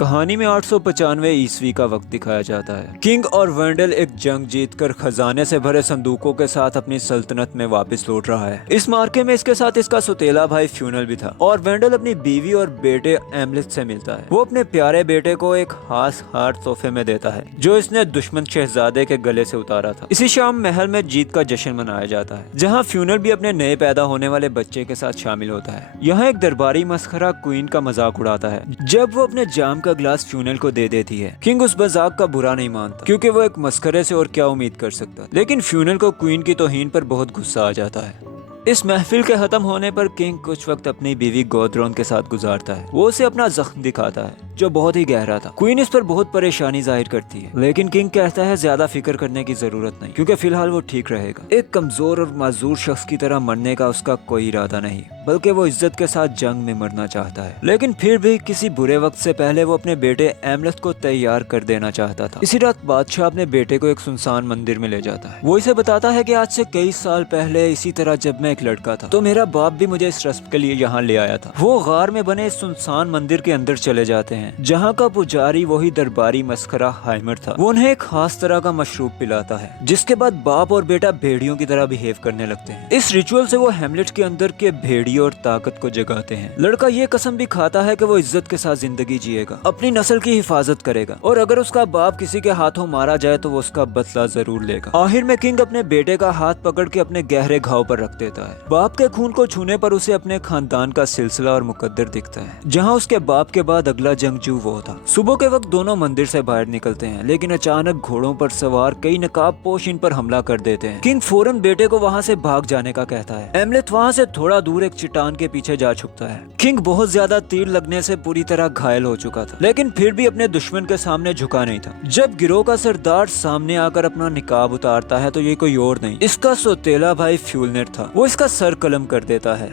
کہانی میں 895 عیسوی کا وقت دکھایا جاتا ہے۔ کنگ اور وینڈل ایک جنگ جیت کر خزانے سے بھرے صندوقوں کے ساتھ اپنی سلطنت میں واپس لوٹ رہا ہے۔ اس مارکے میں اس کے ساتھ اس کا سوتیلا بھائی فیونل بھی تھا اور وینڈل اپنی بیوی اور بیٹے ایملتھ سے ملتا ہے۔ وہ اپنے پیارے بیٹے کو ایک خاص ہار تحفے میں دیتا ہے جو اس نے دشمن شہزادے کے گلے سے اتارا تھا۔ اسی شام محل میں جیت کا جشن منایا جاتا ہے جہاں فیونل بھی اپنے نئے پیدا ہونے والے بچے کے ساتھ شامل ہوتا ہے۔ یہاں ایک درباری مسخرہ کوئین کا مذاق اڑاتا ہے جب وہ اپنے جام کا گلاس فیونل کو دے دیتی ہے۔ کنگ اس مذاق کا برا نہیں مانتا کیونکہ وہ ایک مسخرے سے اور کیا امید کر سکتا، لیکن فیونل کو کوئین کی توہین پر بہت غصہ آ جاتا ہے۔ اس محفل کے ختم ہونے پر کنگ کچھ وقت اپنی بیوی گودرون کے ساتھ گزارتا ہے۔ وہ اسے اپنا زخم دکھاتا ہے جو بہت ہی گہرا تھا۔ کوئین اس پر بہت پریشانی ظاہر کرتی ہے لیکن کنگ کہتا ہے زیادہ فکر کرنے کی ضرورت نہیں کیونکہ فی الحال وہ ٹھیک رہے گا۔ ایک کمزور اور معذور شخص کی طرح مرنے کا اس کا کوئی ارادہ نہیں بلکہ وہ عزت کے ساتھ جنگ میں مرنا چاہتا ہے، لیکن پھر بھی کسی برے وقت سے پہلے وہ اپنے بیٹے ایملتھ کو تیار کر دینا چاہتا تھا۔ اسی رات بادشاہ اپنے بیٹے کو ایک سنسان مندر میں لے جاتا ہے۔ وہ اسے بتاتا ہے کہ آج سے کئی سال پہلے اسی طرح جب میں ایک لڑکا تھا تو میرا باپ بھی مجھے اس رسم کے لیے یہاں لے آیا تھا۔ وہ غار میں بنے اس سنسان مندر کے اندر چلے جاتے ہیں جہاں کا پجاری وہی درباری مسخرہ ہائمر تھا۔ وہ انہیں ایک خاص طرح کا مشروب پلاتا ہے جس کے بعد باپ اور بیٹا بھیڑیوں کی طرح بہیو کرنے لگتے ہیں۔ اس ریچول سے وہ ہیملٹ کے اندر کے بھیڑیے اور طاقت کو جگاتے ہیں۔ لڑکا یہ قسم بھی کھاتا ہے کہ وہ عزت کے ساتھ زندگی جیے گا، اپنی نسل کی حفاظت کرے گا اور اگر اس کا باپ کسی کے ہاتھوں مارا جائے تو وہ اس کا بدلہ ضرور لے گا۔ آخر میں کنگ اپنے بیٹے کا ہاتھ پکڑ کے اپنے گہرے گھاؤ پر رکھ دیتا ہے۔ باپ کے خون کو چھونے پر اسے اپنے خاندان کا سلسلہ اور مقدر دکھتا ہے جہاں اس کے باپ کے بعد اگلا جنگجو وہ تھا۔ صبح کے وقت دونوں مندر سے باہر نکلتے ہیں لیکن اچانک گھوڑوں پر سوار کئی نقاب پوش ان پر حملہ کر دیتے ہیں۔ کنگ فوراً بیٹے کو وہاں سے بھاگ جانے کا کہتا ہے۔ ایملتھ وہاں سے تھوڑا دور ایک چٹان کے پیچھے جا چھپتا ہے۔ کنگ بہت زیادہ تیر لگنے سے پوری طرح گھائل ہو چکا تھا لیکن پھر بھی اپنے دشمن کے سامنے جھکا نہیں تھا۔ جب گروہ کا سردار سامنے آ کر اپنا نقاب اتارتا ہے تو یہ کوئی اور نہیں، اس کا سوتیلا بھائی فیولنر تھا۔ وہ اس کا سر قلم کر دیتا ہے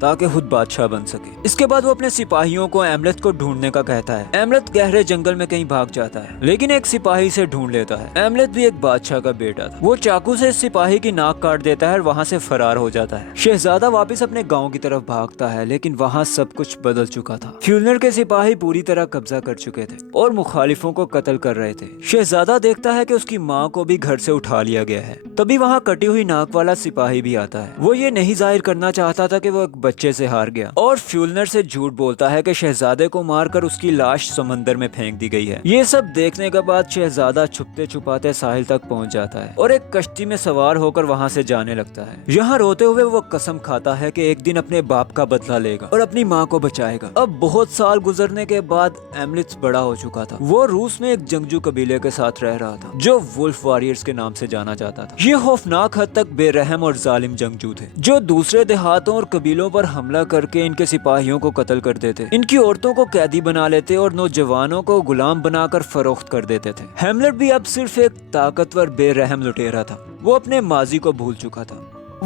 تاکہ خود بادشاہ بن سکے۔ اس کے بعد وہ اپنے سپاہیوں کو ایملتھ کو ڈھونڈنے کا کہتا ہے۔ ایملتھ گہرے جنگل میں کہیں بھاگ جاتا ہے لیکن ایک سپاہی سے ڈھونڈ لیتا ہے۔ ایملتھ بھی ایک بادشاہ کا بیٹا تھا۔ وہ چاقو سے اس سپاہی کی ناک کاٹ دیتا ہے اور وہاں سے فرار ہو جاتا ہے۔ شہزادہ واپس اپنے گاؤں کی طرف بھاگتا ہے لیکن وہاں سب کچھ بدل چکا تھا۔ فیولنر کے سپاہی پوری طرح قبضہ کر چکے تھے اور مخالفوں کو قتل کر رہے تھے۔ شہزادہ دیکھتا ہے کہ اس کی ماں کو بھی گھر سے اٹھا لیا گیا ہے۔ تبھی وہاں کٹی ہوئی ناک والا سپاہی بھی آتا ہے۔ وہ یہ نہیں ظاہر کرنا چاہتا تھا کہ وہ ایک بچے سے ہار گیا اور فیولنر سے جھوٹ بولتا ہے کہ شہزادے کو مار کر اس کی لاش سمندر میں پھینک دی گئی ہے۔ یہ سب دیکھنے کے بعد شہزادہ چھپتے چھپاتے ساحل تک پہنچ جاتا ہے اور ایک کشتی میں سوار ہو کر وہاں سے جانے لگتا ہے۔ یہاں روتے ہوئے وہ قسم کھاتا ہے کہ ایک دن اپنے باپ کا بدلہ لے گا اور اپنی ماں کو بچائے گا۔ اب بہت سال گزرنے کے بعد ایملتھ بڑا ہو چکا تھا۔ وہ روس میں ایک جنگجو قبیلے کے ساتھ رہ رہا تھا جو وولف واریئرز کے نام سے جانا جاتا تھا۔ یہ خوفناک حد تک بے رحم اور ظالم جنگجو تھے جو دوسرے دیہاتوں اور قبیلوں پر حملہ کر کے ان کے سپاہیوں کو قتل کر دیتے، ان کی عورتوں کو قیدی بنا لیتے اور نوجوانوں کو غلام بنا کر فروخت کر دیتے تھے۔ ہیملٹ بھی اب صرف ایک طاقتور بے رحم لٹیرا تھا۔ وہ اپنے ماضی کو بھول چکا تھا۔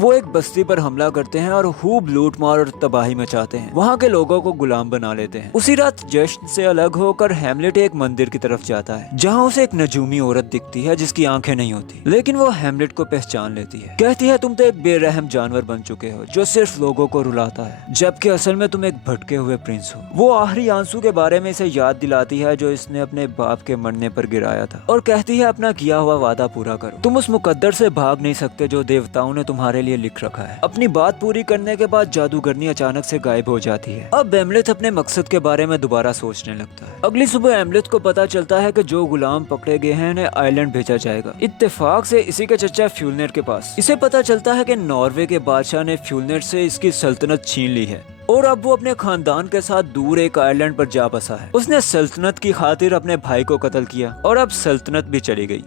وہ ایک بستی پر حملہ کرتے ہیں اور خوب لوٹ مار اور تباہی مچاتے ہیں، وہاں کے لوگوں کو غلام بنا لیتے ہیں۔ اسی رات جشن سے الگ ہو کر ہیملٹ ایک مندر کی طرف جاتا ہے جہاں اسے ایک نجومی عورت دکھتی ہے جس کی آنکھیں نہیں ہوتی، لیکن وہ ہیملٹ کو پہچان لیتی ہے۔ کہتی ہے تم تو ایک بے رحم جانور بن چکے ہو جو صرف لوگوں کو رلاتا ہے جبکہ اصل میں تم ایک بھٹکے ہوئے پرنس ہو۔ وہ آخری آنسو کے بارے میں اسے یاد دلاتی ہے جو اس نے اپنے باپ کے مرنے پر گرایا تھا اور کہتی ہے اپنا کیا ہوا وعدہ پورا کرو، تم اس مقدر سے بھاگ نہیں سکتے جو دیوتاؤں نے تمہارے لیے لکھ رکھا ہے۔ اپنی بات پوری کرنے کے بعد جادوگرنی اچانک سے غائب ہو جاتی ہے۔ اب ایملتھ اپنے مقصد کے بارے میں دوبارہ سوچنے لگتا ہے۔ اگلی صبح ایملتھ کو پتا چلتا ہے کہ جو غلام پکڑے گئے ہیں انہیں آئرلینڈ بھیجا جائے گا، اتفاق سے اسی کے چچا فیولنر کے پاس۔ اسے پتا چلتا ہے کہ ناروے کے بادشاہ نے فیولنر سے اس کی سلطنت چھین لی ہے اور اب وہ اپنے خاندان کے ساتھ دور ایک آئرلینڈ پر جا بسا ہے۔ اس نے سلطنت کی خاطر اپنے بھائی کو قتل کیا اور اب سلطنت بھی چلی گئی۔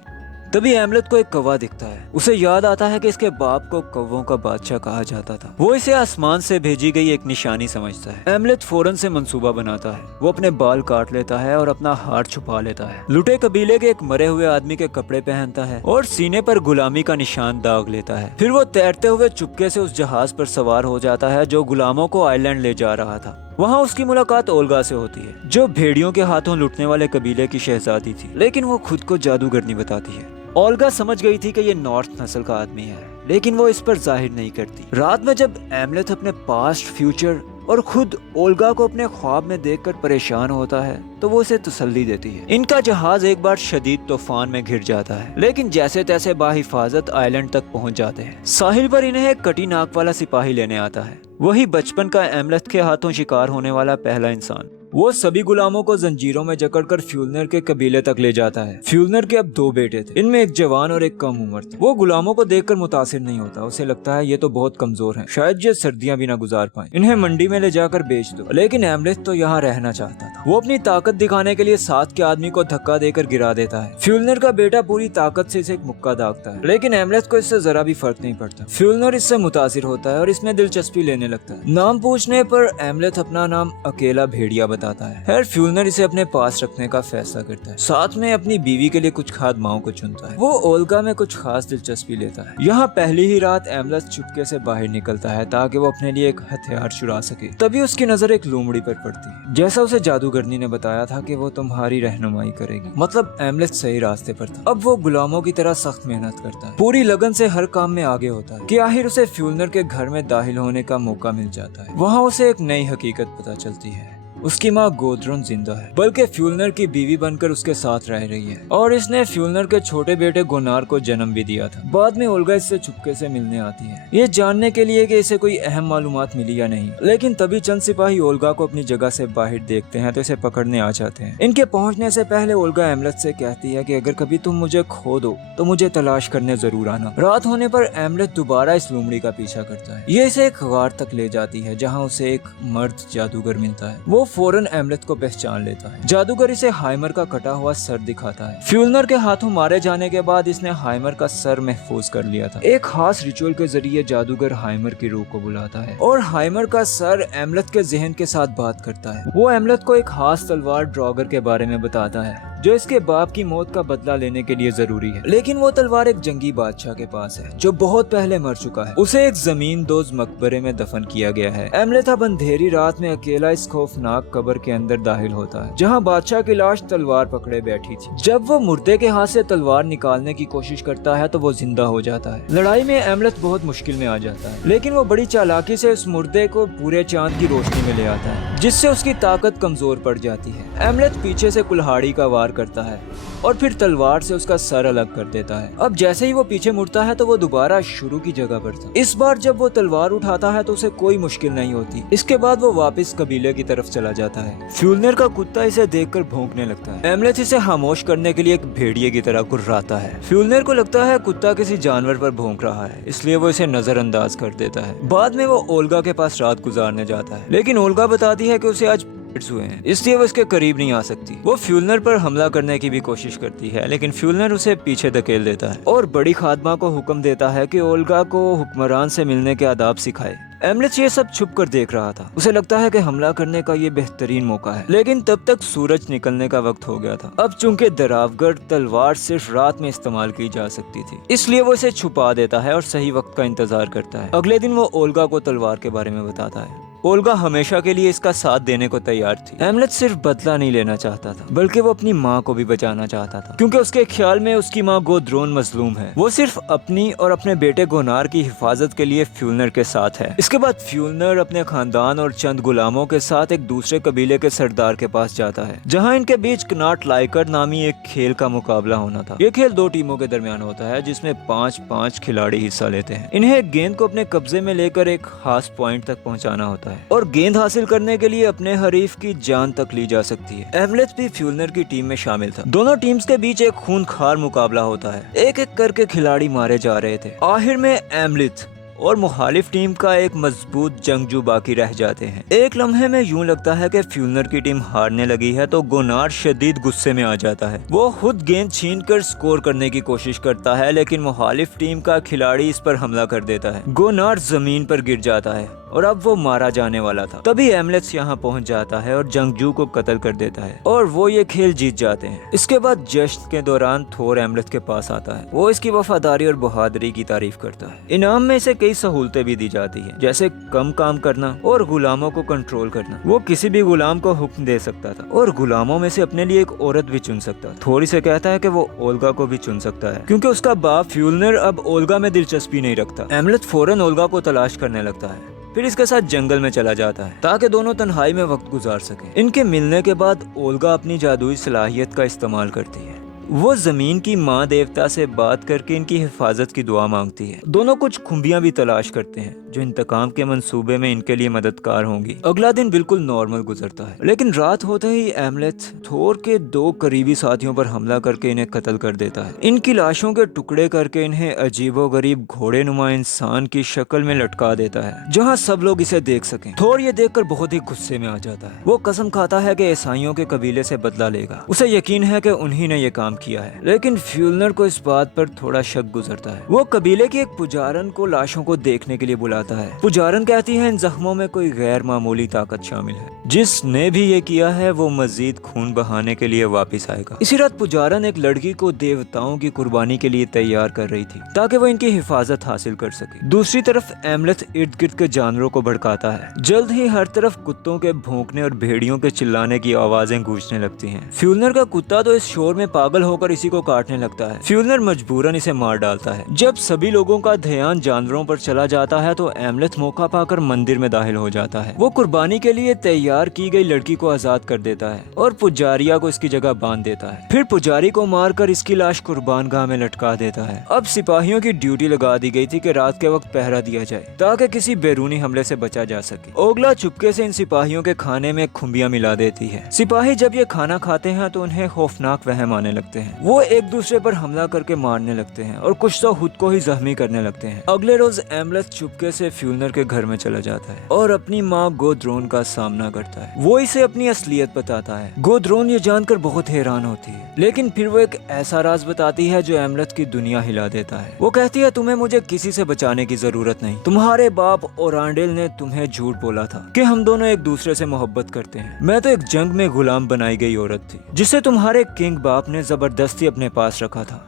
تبھی ایملتھ کو ایک کوا دکھتا ہے۔ اسے یاد آتا ہے کہ اس کے باپ کو کووں کا بادشاہ کہا جاتا تھا۔ وہ اسے آسمان سے بھیجی گئی ایک نشانی سمجھتا ہے۔ ایملتھ فوراً سے منصوبہ بناتا ہے۔ وہ اپنے بال کاٹ لیتا ہے اور اپنا ہار چھپا لیتا ہے، لٹے قبیلے کے ایک مرے ہوئے آدمی کے کپڑے پہنتا ہے اور سینے پر غلامی کا نشان داغ لیتا ہے۔ پھر وہ تیرتے ہوئے چپکے سے اس جہاز پر سوار ہو جاتا ہے جو غلاموں کو آئرلینڈ لے جا رہا تھا۔ وہاں اس کی ملاقات اولگا سے ہوتی ہے جو بھیڑیوں کے ہاتھوں لٹنے والے قبیلے کی شہزادی تھی، لیکن وہ خود کو جادوگرنی بتاتی ہے۔ اولگا سمجھ گئی تھی کہ یہ نارتھ نسل کا آدمی ہے لیکن وہ اس پر ظاہر نہیں کرتی۔ رات میں جب ایملتھ اپنے پاسٹ، فیوچر और खुद ओल्गा को अपने ख्वाब में देखकर परेशान होता है तो वो उसे तसल्ली देती है। इनका जहाज एक बार शदीद तूफान में घिर जाता है, लेकिन जैसे तैसे बाहिफाजत आइलैंड तक पहुंच जाते हैं। साहिल पर इन्हें एक कटी नाक वाला सिपाही लेने आता है, वही बचपन का एमलेथ के हाथों शिकार होने वाला पहला इंसान। वो सभी गुलामों को जंजीरों में जकड़कर फ्यूलनर के कबीले तक ले जाता है। फ्यूलनर के अब 2 बेटे थे, इनमें एक जवान और एक कम उम्र था। वो गुलामों को देखकर मुतासिर नहीं होता, उसे लगता है ये तो बहुत कमजोर हैं, शायद ये सर्दियां भी ना गुजार पाएं, इन्हें मंडी में ले जाकर बेच दो। लेकिन एमलेथ तो यहाँ रहना चाहता था। वो अपनी ताकत दिखाने के लिए साथ के आदमी को धक्का देकर गिरा देता है। फ्यूलनर का बेटा पूरी ताकत से इसे एक मुक्का दागता है, लेकिन एमलेथ को इससे जरा भी फर्क नहीं पड़ता। फ्यूलनर इससे मुतासिर होता है और इसमें दिलचस्पी लेने लगता है। नाम पूछने पर एमलेथ अपना नाम अकेला भेड़िया बताता है। खैर फ्यूलनर इसे अपने पास रखने का फैसला करता है, साथ में अपनी बीवी के लिए कुछ खादमाओं को चुनता है। वो ओल्गा में कुछ खास दिलचस्पी लेता है। यहाँ पहली ही रात एमलेथ चुपके से बाहर निकलता है ताकि वो अपने लिए एक हथियार चुरा सके। तभी उसकी नजर एक लोमड़ी पर पड़ती है। जैसा उसे जादूगरनी ने बताया था कि वो तुम्हारी रहनुमाई करेगी, मतलब एमलेथ सही रास्ते पर था। अब वो गुलामों की तरह सख्त मेहनत करता है, पूरी लगन से हर काम में आगे होता है कि आखिर उसे फ्यूलनर के घर में दाखिल होने का मौका मिल जाता है। वहाँ उसे एक नई हकीकत पता चलती है, उसकी माँ गोद्रोन जिंदा है, बल्कि फ्यूलनर की बीवी बनकर उसके साथ रह रही है और इसने फ्यूलनर के छोटे बेटे गोनार को जन्म भी दिया था। बाद में ओल्गा इससे चुपके से मिलने आती है, ये जानने के लिए कि इसे कोई अहम मालूमात मिली या नहीं। लेकिन तभी चंद सिपाही ओल्गा को अपनी जगह से बाहर देखते हैं तो इसे पकड़ने आ जाते हैं। इनके पहुंचने से पहले ओल्गा एमलेथ से कहती है कि अगर कभी तुम मुझे खो दो तो मुझे तलाश करने जरूर आना। रात होने पर एमलेथ दोबारा इस लोमड़ी का पीछा करता है। ये इसे एक गार तक ले जाती है जहाँ उसे एक मर्द जादूगर मिलता है। वो फौरन एमलेथ को पहचान लेता है। जादूगर इसे हाइमर का कटा हुआ सर दिखाता है। फ्यूलनर के हाथों मारे जाने के बाद इसने हाइमर का सर महफूज कर लिया था। एक खास रिचुअल के जरिए जादूगर हाइमर की रूह को बुलाता है और हाइमर का सर एमलेथ के जहन के साथ बात करता है। वो एमलेथ को एक खास तलवार ड्रॉगर के बारे में बताता है जो इसके बाप की मौत का बदला लेने के लिए जरूरी है। लेकिन वो तलवार एक जंगी बादशाह के पास है जो बहुत पहले मर चुका है। उसे एक जमीन दोज मकबरे में दफन किया गया है। एमलेथ अब अंधेरी रात में अकेला इस खौफनाक कब्र के अंदर दाखिल होता है जहाँ बादशाह की लाश तलवार पकड़े बैठी थी। जब वो मुर्दे के हाथ से तलवार निकालने की कोशिश करता है तो वो जिंदा हो जाता है। लड़ाई में एमलेथ बहुत मुश्किल में आ जाता है, लेकिन वो बड़ी चालाकी से उस मुर्दे को पूरे चांद की रोशनी में ले आता है जिससे उसकी ताकत कमजोर पड़ जाती है। एमलेथ पीछे से कुल्हाड़ी का वार करता है और फिर तलवार से उसका सर अलग कर देता है। अब जैसे ही वो पीछे मुड़ता है तो वो दोबारा शुरू की जगह पर था। इस बार जब वो तलवार उठाता है तो उसे कोई मुश्किल नहीं होती। इसके बाद वो वापस कबीले की तरफ चला जाता है। फ्यूलनर का कुत्ता इसे देखकर भौंकने लगता है। एमलेथ इसे खामोश करने के लिए एक भेड़िए की तरह गुर्राता है। फ्यूलनर को लगता है कुत्ता किसी जानवर पर भौंक रहा है, इसलिए वो इसे नजरअंदाज कर देता है। बाद में वो ओल्गा के पास रात गुजारने जाता है, लेकिन ओल्गा बताती है कि उसे आज हुए हैं, इसलिए वो इसके करीब नहीं आ सकती। वो फ्यूलनर पर हमला करने की भी कोशिश करती है, लेकिन फ्यूलनर उसे पीछे धकेल देता है और बड़ी खादमा को हुक्म देता है कि ओल्गा को हुक्मरान से मिलने के आदाब सिखाए। एमलेथ ये सब छुप कर देख रहा था। उसे लगता है कि हमला करने का ये बेहतरीन मौका है, लेकिन तब तक सूरज निकलने का वक्त हो गया था। अब चूंकि दरावगढ़ तलवार सिर्फ रात में इस्तेमाल की जा सकती थी, इसलिए वो इसे छुपा देता है और सही वक्त का इंतजार करता है। अगले दिन वो ओल्गा को तलवार के बारे में बताता है। ओल्गा हमेशा के लिए इसका साथ देने को तैयार थी। एमलेथ सिर्फ बदला नहीं लेना चाहता था, बल्कि वो अपनी माँ को भी बचाना चाहता था, क्योंकि उसके ख्याल में उसकी माँ गोद्रोन मजलूम है। वो सिर्फ अपनी और अपने बेटे गोनार की हिफाजत के लिए फ्यूलनर के साथ है। इसके बाद फ्यूलनर अपने खानदान और चंद गुलामों के साथ एक दूसरे कबीले के सरदार के पास जाता है, जहाँ इनके बीच कनाट लाइकर नामी एक खेल का मुकाबला होना था। ये खेल 2 टीमों के दरमियान होता है, जिसमें 5-5 खिलाड़ी हिस्सा लेते हैं। इन्हें गेंद को अपने कब्जे में लेकर एक खास पॉइंट तक पहुँचाना होता है और गेंद हासिल करने के लिए अपने हरीफ की जान तक ली जा सकती है। एमलेथ भी फ्यूलनर की टीम में शामिल था। दोनों टीम्स के बीच एक खूनखार मुकाबला होता है। एक एक करके खिलाड़ी मारे जा रहे थे। आखिर में एमलेथ और मुखालिफ टीम का एक मजबूत जंगजू बाकी रह जाते हैं। एक लम्हे में यूं लगता है कि फ्यूलनर की टीम हारने लगी है तो गोनार शदीद गुस्से में आ जाता है। वो खुद गेंद छीनकर स्कोर करने की कोशिश करता है, लेकिन मुखालिफ टीम का खिलाड़ी इस पर हमला कर देता है। गोनार जमीन पर गिर जाता है और अब वो मारा जाने वाला था। तभी एमलेथ यहाँ पहुँच जाता है और जंगजू को कत्ल कर देता है और वो ये खेल जीत जाते हैं। इसके बाद जश्न के दौरान थोर एमलेथ के पास आता है। वो इसकी वफादारी और बहादुरी की तारीफ करता है। इनाम में इसे कई सहूलतें भी दी जाती है, जैसे कम काम करना और गुलामों को कंट्रोल करना। वो किसी भी गुलाम को हुक्म दे सकता था और गुलामों में से अपने लिए एक औरत भी चुन सकता। थोड़ी से कहता है कि वो ओल्गा को भी चुन सकता है, क्योंकि उसका बाप फ्यूलनर अब ओल्गा में दिलचस्पी नहीं रखता। एमलेथ फौरन ओल्गा को तलाश करने लगता है। फिर इसके साथ जंगल में चला जाता है ताकि दोनों तन्हाई में वक्त गुजार सकें। इनके मिलने के बाद ओल्गा अपनी जादुई सलाहियत का इस्तेमाल करती है। वो जमीन की माँ देवता से बात करके इनकी हिफाजत की दुआ मांगती है। दोनों कुछ खुंबियां भी तलाश करते हैं जो इंतकाम के मंसूबे में इनके लिए मददगार होंगी। अगला दिन बिल्कुल नॉर्मल गुजरता है, लेकिन रात होते ही एमलेथ थोर के 2 करीबी साथियों पर हमला करके इन्हें कत्ल कर देता है। इनकी लाशों के टुकड़े करके इन्हें अजीबोगरीब घोड़े नुमा इंसान की शक्ल में लटका देता है जहाँ सब लोग इसे देख सकें। थोर ये देखकर बहुत ही गुस्से में आ जाता है। वो कसम खाता है कि ईसाइयों के कबीले से बदला लेगा। उसे यकीन है कि उन्हीं ने ये काम किया है, लेकिन फ्यूलनर को इस बात पर थोड़ा शक गुजरता है। वो कबीले के एक पुजारन को लाशों को देखने के लिए बुलाता है। पुजारन कहती है इन जख्मों में कोई गैर मामूली ताकत शामिल है, जिसने भी ये किया है वो मजीद खून बहाने के लिए वापस आएगा। इसी रात पुजारन एक लड़की को देवताओं की कुर्बानी के लिए तैयार कर रही थी ताकि वो इनकी हिफाजत हासिल कर सके। दूसरी तरफ एमलेथ इर्द गिर्द के जानवरों को भड़काता है। जल्द ही हर तरफ कुत्तों के भौंकने और भेड़ियों के चिल्लाने की आवाजें गूंजने लगती हैं। फ्यूलनर का कुत्ता तो इस शोर में पागल होकर इसी को काटने लगता है। फ्यूलनर मजबूरन इसे मार डालता है। जब सभी लोगों का ध्यान जानवरों पर चला जाता है तो एमलेथ मौका पाकर मंदिर में दाखिल हो जाता है। वो कुर्बानी के लिए तैयार की गई लड़की को आजाद कर देता है और पुजारिया को इसकी जगह बांध देता है। फिर पुजारी को मारकर इसकी लाश कुर्बानगाह में लटका देता है। अब सिपाहियों की ड्यूटी लगा दी गई थी कि रात के वक्त पहरा दिया जाए ताकि किसी बैरूनी हमले से बचा जा सके। ओगला चुपके से इन सिपाहियों के खाने में खुंबियां मिला देती है। सिपाही जब ये खाना खाते हैं तो उन्हें खौफनाक वहम आने लगते हैं। वो एक दूसरे पर हमला करके मारने लगते हैं और कुछ तो खुद को ही जख्मी करने लगते हैं। अगले रोज एमलेथ चुपके से फ्यूलनर के घर में चला जाता है और अपनी माँ गोद्रोन का सामना करता है। वो इसे अपनी असलियत बताता है। गोद्रोन ये जानकर बहुत हैरान होती है, लेकिन फिर वो एक ऐसा राज बताती है जो एमलेथ की दुनिया हिला देता है। वो कहती है तुम्हें मुझे किसी से बचाने की जरूरत नहीं। तुम्हारे बाप ओरांडेल ने तुम्हें झूठ बोला था कि हम दोनों एक दूसरे से मोहब्बत करते हैं। मैं तो एक जंग में गुलाम बनाई गई औरत थी जिसे तुम्हारे किंग बाप ने जबरदस्ती अपने पास रखा था।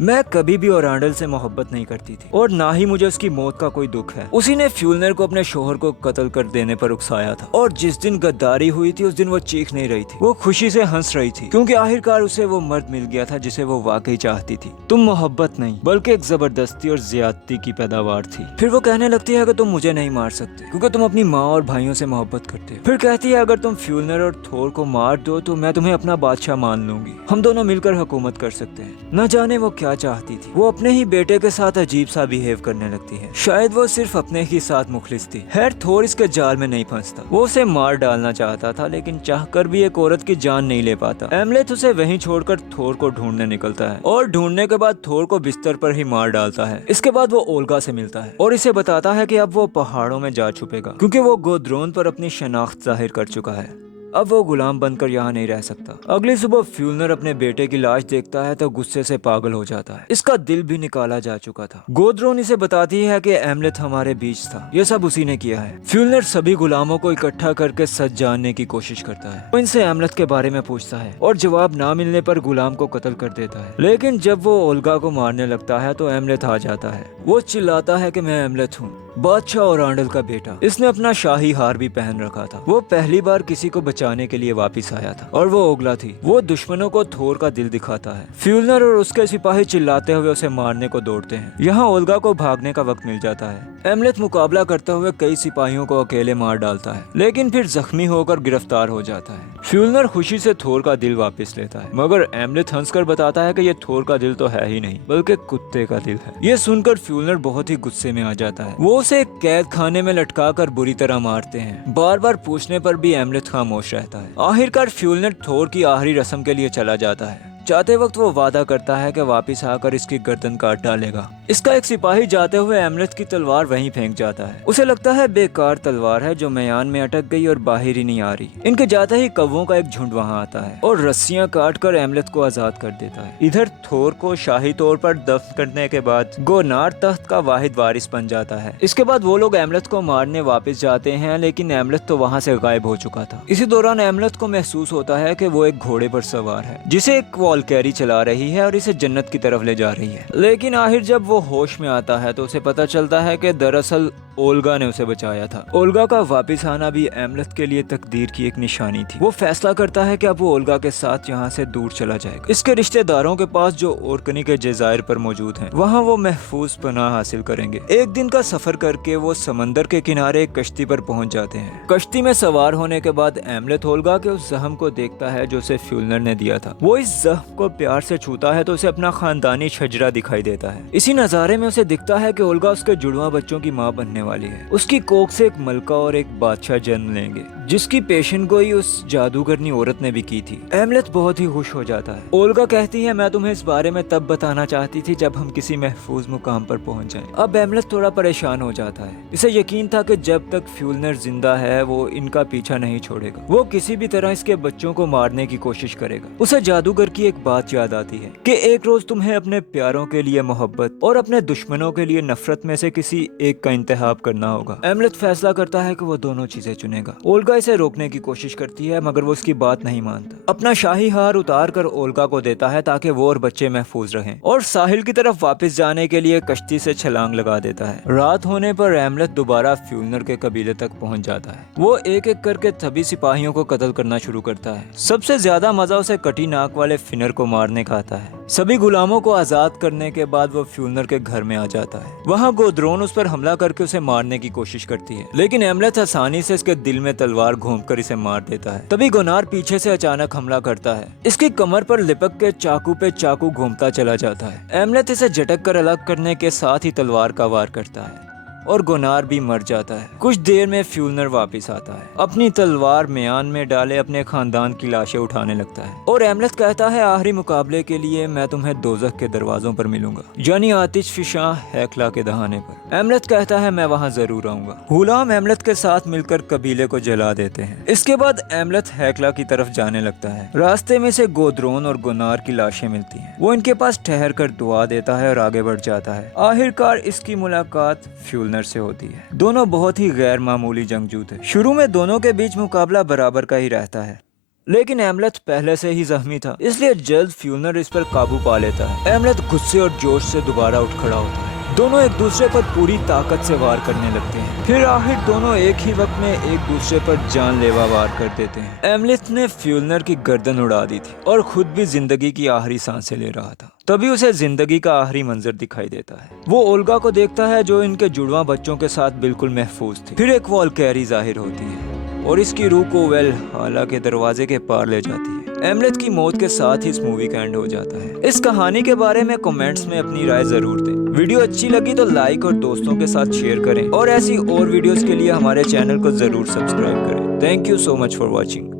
मैं कभी भी ओरांडल से मोहब्बत नहीं करती थी और ना ही मुझे उसकी मौत का कोई दुख है। उसी ने फ्यूलनर को अपने शोहर को कत्ल कर देने पर उकसाया था और जिस दिन गद्दारी हुई थी उस दिन वो चीख नहीं रही थी, वो खुशी से हंस रही थी क्योंकि आखिरकार उसे वो मर्द मिल गया था जिसे वो वाकई चाहती थी। तुम मोहब्बत नहीं बल्कि एक जबरदस्ती और ज्यादती की पैदावार थी। फिर वो कहने लगती है कि तुम मुझे नहीं मार सकते क्योंकि तुम अपनी माँ और भाइयों से मोहब्बत करते हो। फिर कहती है अगर तुम फ्यूलनर और थोर को मार दो तो मैं तुम्हें अपना बादशाह मान लूंगी। हम दोनों मिलकर हुकूमत कर सकते हैं। न जाने वो क्या चाहती थी। वो अपने ही बेटे के साथ अजीब सा बिहेव करने लगती है। शायद वो सिर्फ अपने ही साथ मुखलिस थी। खैर थोर इसके जाल में नहीं फंसता। वो उसे मार डालना चाहता था लेकिन चाहकर भी एक औरत की जान नहीं ले पाता। एमलेथ उसे वहीं छोड़कर थोर को ढूंढने निकलता है और ढूंढने के बाद थोर को बिस्तर पर ही मार डालता है। इसके बाद वो ओल्गा से मिलता है और इसे बताता है कि अब वो पहाड़ों में जा छुपेगा क्योंकि वो गोद्रोन पर अपनी शनाख्त जाहिर कर चुका है। अब वो गुलाम बनकर यहाँ नहीं रह सकता। अगली सुबह फ्यूलनर अपने बेटे की लाश देखता है तो गुस्से से पागल हो जाता है। इसका दिल भी निकाला जा चुका था। गोद्रोन इसे बताती है कि एमलेथ हमारे बीच था, ये सब उसी ने किया है। फ्यूलनर सभी गुलामों को इकट्ठा करके सच जानने की कोशिश करता है। वो इनसे एमलेथ के बारे में पूछता है और जवाब ना मिलने पर गुलाम को कत्ल कर देता है। लेकिन जब वो ओल्गा को मारने लगता है तो एमलेथ आ जाता है। वो चिल्लाता है कि मैं एमलेथ हूँ, बादशाह ओरांडल का बेटा। इसने अपना शाही हार भी पहन रखा था। वो पहली बार किसी को बचाने के लिए वापस आया था और वो ओगला थी। वो दुश्मनों को थोर का दिल दिखाता है। फ्यूलनर और उसके सिपाही चिल्लाते हुए उसे मारने को दौड़ते हैं। यहाँ ओल्गा को भागने का वक्त मिल जाता है। एमलेथ मुकाबला करते हुए कई सिपाहियों को अकेले मार डालता है लेकिन फिर जख्मी होकर गिरफ्तार हो जाता है। फ्यूलनर खुशी से थोर का दिल वापस लेता है मगर एमलेथ हंसकर बताता है कि ये थोर का दिल तो है ही नहीं बल्कि कुत्ते का दिल है। ये सुनकर फ्यूलनर बहुत ही गुस्से में आ जाता है। वो उसे कैद खाने में लटका कर बुरी तरह मारते हैं। बार बार पूछने पर भी एमलेथ खामोश रहता है। आखिरकार फ्यूलनर थोर की आखिरी रस्म के लिए चला जाता है। जाते वक्त वो वादा करता है कि वापस आकर इसकी गर्दन काट डालेगा। इसका एक सिपाही जाते हुए एमलेथ की तलवार वहीं फेंक जाता है। उसे लगता है बेकार तलवार है जो मैदान में अटक गई और बाहर ही नहीं आ रही। इनके जाते ही कौवों का एक झुंड वहां आता है और रस्सियां काट कर एमलेथ को आजाद कर देता है। इधर थोर को शाही तौर पर दफन करने के बाद गोनार तख्त का वाहिद वारिस बन जाता है। इसके बाद वो लोग एमलेथ को मारने वापस जाते हैं लेकिन एमलेथ तो वहाँ से गायब हो चुका था। इसी दौरान एमलेथ को महसूस होता है कि वो एक घोड़े पर सवार है जिसे एक कैरी चला रही है और इसे जन्नत की तरफ ले जा रही है। लेकिन आखिर जब वो होश में आता है तो उसे पता चलता है कि दरअसल ओल्गा ने उसे बचाया था। ओल्गा का वापस आना भी एमलेथ के लिए तकदीर की एक निशानी थी। वो फैसला करता है कि अब वो ओल्गा के साथ यहाँ से दूर चला जाएगा। इसके रिश्तेदारों के पास जो ओरकनी के जज़ायर पर मौजूद हैं, वहाँ वो महफूज पनाह हासिल करेंगे। एक दिन का सफर करके वो समंदर के किनारे एक कश्ती पर पहुंच जाते हैं। कश्ती में सवार होने के बाद एमलेथ ओल्गा के उस जख्म को देखता है जो उसे फ्यूलनर ने दिया था। वो इस जख्म को प्यार से छूता है तो उसे अपना खानदानी शजरा दिखाई देता है। इसी नजारे में उसे दिखता है कि ओल्गा उसके जुड़वा बच्चों की माँ बनने वाली है। उसकी कोख से एक मलका और एक बादशाह जन्म लेंगे, जिसकी पेशन गोई उस जादूगरनी औरत ने भी की थी। एमलेथ बहुत ही खुश हो जाता है। ओल्गा कहती है, मैं तुम्हें इस बारे में तब बताना चाहती थी जब हम किसी महफूज मुकाम पर पहुंच जाएं। अब एमलेथ थोड़ा परेशान हो जाता है। इसे यकीन था कि जब तक फ्यूलनर जिंदा है वो इनका पीछा नहीं छोड़ेगा। वो किसी भी तरह इसके बच्चों को मारने की कोशिश करेगा। उसे जादूगर की एक बात याद आती है कि एक रोज तुम्हें अपने प्यारों के लिए मोहब्बत और अपने दुश्मनों के लिए नफरत में से किसी एक का इंतखाब करना होगा। एमलेथ फैसला करता है कि वो दोनों चीजें चुनेगा। ओल्गा इसे रोकने की कोशिश करती है मगर वो उसकी बात नहीं मानता। अपना शाही हार उतार कर ओल्गा को देता है ताकि वो और बच्चे महफूज रहें, और साहिल की तरफ वापस जाने के लिए कश्ती से छलांग लगा देता है। रात होने पर एमलेथ दोबारा फ्यूलनर के कबीले तक पहुंच जाता है। वो एक एक करके सभी सिपाहियों को कत्ल करना शुरू करता है। सबसे ज्यादा मजा उसे कटी नाक वाले फिनर को मारने का आता है। सभी गुलामों को आजाद करने के बाद वो फ्यूलनर के घर में आ जाता है। वहाँ गोद्रोन उस पर हमला करके उसे मारने की कोशिश करती है, लेकिन एमलेथ आसानी से इसके दिल में तलवार घोंपकर इसे मार देता है। तभी गोनार पीछे से अचानक हमला करता है। इसकी कमर पर लिपक के चाकू पे चाकू घूमता चला जाता है। एमलेथ इसे झटक कर अलग करने के साथ ही तलवार का वार करता है और गोनार भी मर जाता है। कुछ देर में फ्यूलनर वापस आता है, अपनी तलवार म्यान में डाले अपने खानदान की लाशें उठाने लगता है और एमलेथ कहता है, आखिरी मुकाबले के लिए मैं तुम्हें दोज़ख के दरवाजों पर मिलूंगा, यानी आतिश फिशां हैकला के दहाने पर। एमलेथ कहता है, मैं वहाँ जरूर आऊंगा। गुलाम एमलेथ के साथ मिलकर कबीले को जला देते हैं। इसके बाद एमलेथ हैकला की तरफ जाने लगता है। रास्ते में से गोद्रोन और गोनार की लाशें मिलती हैं। वो इनके पास ठहर कर दुआ देता है और आगे बढ़ जाता है। आखिरकार इसकी मुलाकात फ्यूलनर से होती है। दोनों बहुत ही गैर मामूली जंगजू थे। शुरू में दोनों के बीच मुकाबला बराबर का ही रहता है, लेकिन एमलेथ पहले से ही जख्मी था, इसलिए जल्द फ्यूलनर इस पर काबू पा लेता है। एमलेथ गुस्से और जोश से दोबारा उठ खड़ा होता है। दोनों एक दूसरे पर पूरी ताकत से वार करने लगते हैं। फिर आखिर दोनों एक ही वक्त में एक दूसरे पर जानलेवा वार कर देते हैं। एमलेथ ने फ्यूलनर की गर्दन उड़ा दी थी और खुद भी जिंदगी की आखिरी सांसें ले रहा था। तभी उसे जिंदगी का आखिरी मंजर दिखाई देता है। वो ओल्गा को देखता है जो इनके जुड़वा बच्चों के साथ बिल्कुल महफूज थी। फिर एक वॉलकैरी जाहिर होती है और इसकी रूह को वेलहाला के दरवाजे के पार ले जाती है। एमलेथ की मौत के साथ ही इस मूवी का एंड हो जाता है। इस कहानी के बारे में कमेंट्स में अपनी राय जरूर दें। वीडियो अच्छी लगी तो लाइक और दोस्तों के साथ शेयर करें और ऐसी और वीडियोस के लिए हमारे चैनल को जरूर सब्सक्राइब करें। Thank you so much for watching.